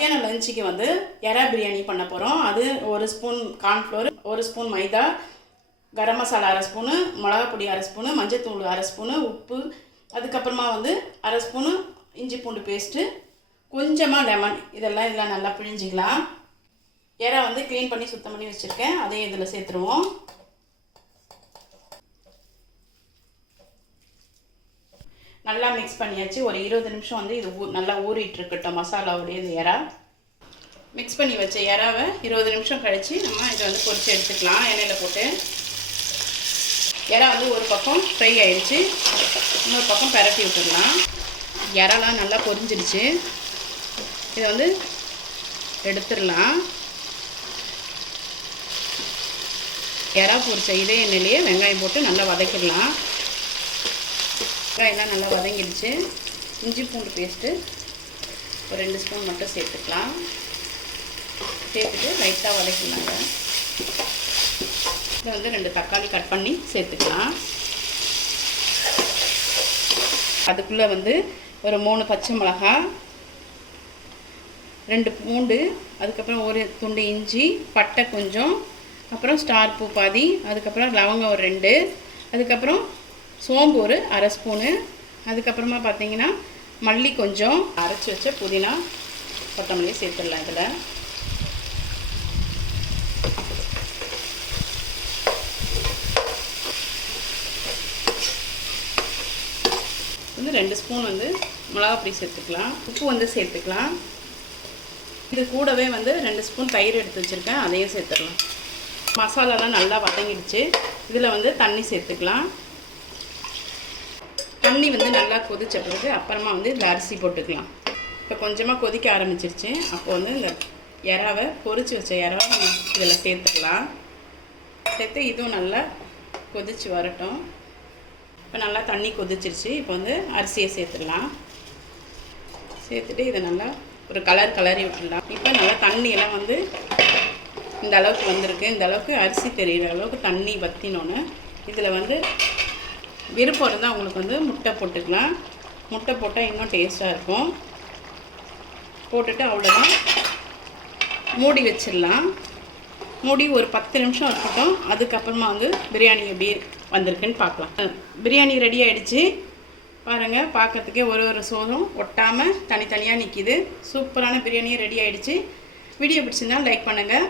மத்தியானம் லஞ்சுக்கு வந்து எறா பிரியாணி பண்ண போகிறோம் அது ஒரு ஸ்பூன் கார்ன்ஃப்ளோர் ஒரு ஸ்பூன் மைதா கரம் மசாலா அரை ஸ்பூனு மிளகா பொடி அரை ஸ்பூனு மஞ்சத்தூள் அரை ஸ்பூனு உப்பு அதுக்கப்புறமா வந்து அரை ஸ்பூனு இஞ்சி பூண்டு பேஸ்ட்டு கொஞ்சமாக லெமன் இதெல்லாம் இதில் நல்லா பிழிஞ்சிக்கலாம். எறா வந்து க்ளீன் பண்ணி சுத்தம் பண்ணி வச்சுருக்கேன். அதையும் இதில் சேர்த்துருவோம். நல்லா மிக்ஸ் பண்ணியாச்சு. ஒரு இருபது நிமிஷம் வந்து இது ஊ நல்லா ஊறிட்டு இருக்கட்டும் மசாலாவுடைய இது எறா. மிக்ஸ் பண்ணி வச்ச எறாவை இருபது நிமிஷம் கழித்து நம்ம இதை வந்து பொரித்து எடுத்துக்கலாம். எண்ணெயில் போட்டு. எறா வந்து ஒரு பக்கம் ஃப்ரை ஆயிடுச்சு இன்னொரு பக்கம் பரட்டி விட்டுடலாம். எறாலாம் நல்லா பொரிஞ்சிடுச்சு இதை வந்து எடுத்துடலாம். எறா பொரிச்ச இதே எண்ணெயிலேயே வெங்காயம் போட்டு நல்லா வதக்கிடலாம். வெங்காயம்லாம் நல்லா வதங்கிடுச்சு. இஞ்சி பூண்டு பேஸ்ட்டு ஒரு ரெண்டு ஸ்பூன் மட்டும் சேர்த்துக்கலாம். சேர்த்துட்டு லைட்டாக வதக்கிடலாங்க. இதை வந்து ரெண்டு தக்காளி கட் பண்ணி சேர்த்துக்கலாம். அதுக்குள்ளே வந்து ஒரு மூணு பச்சை மிளகா ரெண்டு பூண்டு அதுக்கப்புறம் ஒரு துண்டு இஞ்சி பட்டை கொஞ்சம் அப்புறம் ஸ்டார் பூ பாதி அதுக்கப்புறம் லவங்கம் ஒரு ரெண்டு அதுக்கப்புறம் சோம்பு ஒரு அரை ஸ்பூனு. அதுக்கப்புறமா பார்த்தீங்கன்னா மல்லி கொஞ்சம். அரைச்சி வச்ச புதினா கொத்தமல்லி சேர்த்துடலாம் இதில். வந்து ரெண்டு ஸ்பூன் வந்து மிளகாப்பொடி சேர்த்துக்கலாம். உப்பு வந்து சேர்த்துக்கலாம். இது கூடவே வந்து ரெண்டு ஸ்பூன் தயிர் எடுத்து வச்சுருக்கேன். அதையும் சேர்த்துடலாம். மசாலாலாம் நல்லா வதங்கிடுச்சு. இதில் வந்து தண்ணி சேர்த்துக்கலாம். தண்ணி வந்து நல்லா கொதிச்ச பிறகு அப்புறமா வந்து இந்த அரிசி போட்டுக்கலாம். இப்போ கொஞ்சமாக கொதிக்க ஆரம்பிச்சிருச்சு. அப்போ வந்து இந்த இறாவை பொறிச்சு வச்ச இறாவை நம்ம இதில் சேர்த்துக்கலாம். சேர்த்து இதுவும் நல்லா கொதிச்சு வரட்டும். இப்போ நல்லா தண்ணி கொதிச்சிருச்சு. இப்போ வந்து அரிசியை சேர்த்துடலாம். சேர்த்துட்டு இதை நல்லா ஒரு கலர் கலரி விட்டுடலாம். இப்போ நல்லா தண்ணியெல்லாம் வந்து இந்த அளவுக்கு வந்திருக்கு. இந்த அளவுக்கு அரிசி தெரிகிற அளவுக்கு தண்ணி வற்றினோன்னு இதில் வந்து விருப்பம் இருந்தால் உங்களுக்கு வந்து முட்டை போட்டுக்கலாம். முட்டை போட்டால் இன்னும் டேஸ்ட்டாக இருக்கும். போட்டுட்டு அவ்வளோதான் மூடி வச்சிடலாம். மூடி ஒரு பத்து நிமிஷம் இருக்கட்டும். அதுக்கப்புறமா வந்து பிரியாணி எப்படி வந்திருக்குன்னு பார்க்கலாம். பிரியாணி ரெடி ஆகிடுச்சு பாருங்கள் பார்க்கறதுக்கே ஒரு ஒரு சோறும் ஒட்டாமல் தனித்தனியாக நிற்கிது சூப்பரான பிரியாணியும் ரெடி ஆகிடுச்சு வீடியோ பிடிச்சிருந்தா லைக் பண்ணுங்கள்